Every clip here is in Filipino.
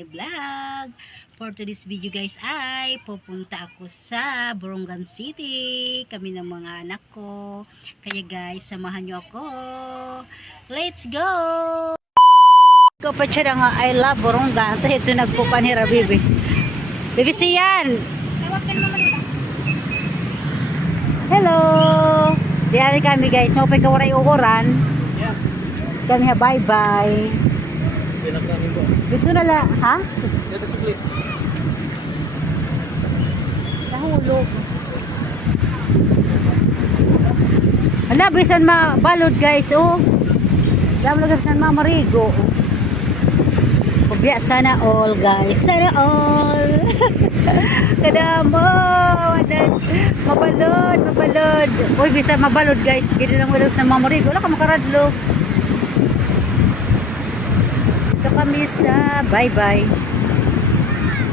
my vlog. For today's video guys ay pupunta ako sa Borongan City. Kami ng mga anak ko. Kaya guys, samahan nyo ako. Let's go! Ikaw pa siya nga, I love Borongan. Ito nagpupanira, baby. Baby siyan! Hello! Diyan kami guys, maupay kawaray ukuran. Yeah. Kami ha, bye-bye. Dito na lang, ha? Dito sukli. Nahulog. Hala, bisan mabalod guys, oh. Dami lang sa mamarigo. Pagbiya, sana all guys. Sana all. Kadamo. Mabalod. Uy, bisan mabalod guys. Gini lang walog na mamarigo. Wala ka makaradlo. Ito kami sa bye-bye.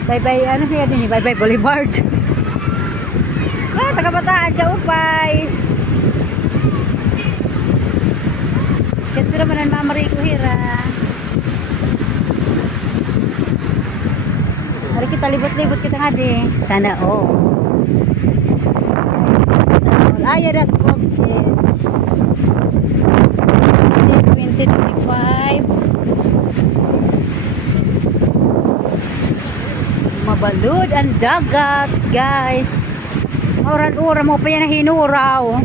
Bye-bye, ano siya din eh? Bye-bye Boulevard. Tagabataan ka upay. Ganito naman ang mamarigo hira. Hari kita libot-libot kita nga di. Sana all. Ay, ada okay. 2025. Mabalud ang dagat, guys. Oran-ora mo pa yan na hinuraw.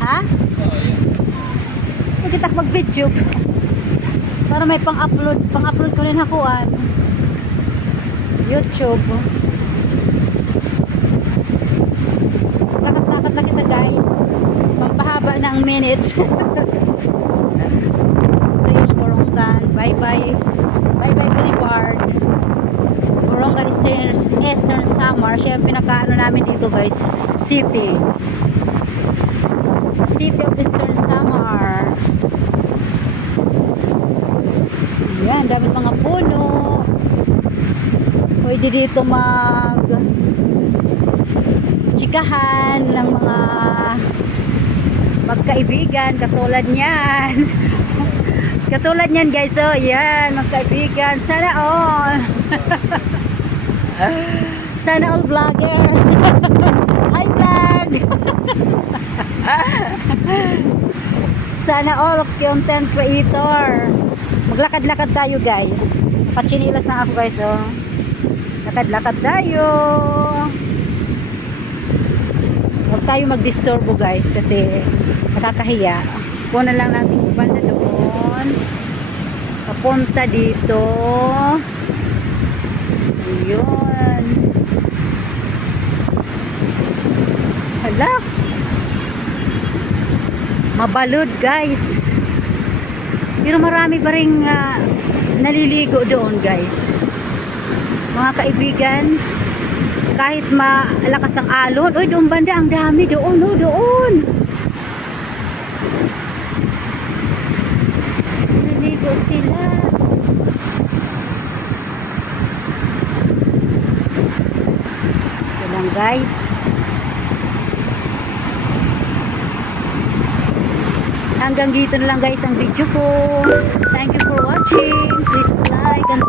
Ha? Huwag kita mag-video. Para may pang-upload ko rin hakuan. YouTube. Lakat-lakat na kita guys. Pampahaba ng minutes. Ito yung Borongan. Bye-bye. Bye-bye Boulevard. Borongan Eastern Samar. Siya yung pinakaano namin dito guys. City. City of Eastern Samar. Yan. Dami mga puno. Pwede dito chikahan ng mga magkaibigan katulad niyan. Katulad niyan guys, oh, yan, magkaibigan. Sana all. Sana all vlogger. Hi vlog. Sana all content creator. Maglakad-lakad tayo guys. Pachinilas na ako guys, oh. Lakad-lakad tayo. Huwag tayo mag-disturbo guys kasi nakakahiya. Kuha lang natin yung banda doon. Papunta dito. Ayun. Hala. Mabalod guys. Pero marami pa rin naliligo doon guys. Mga kaibigan, kahit malakas ang alon, uy, doon banda, ang dami doon, oh, doon. Naligo sila. Ito lang guys. Hanggang dito na lang guys ang video ko. Thank you for watching. Please like and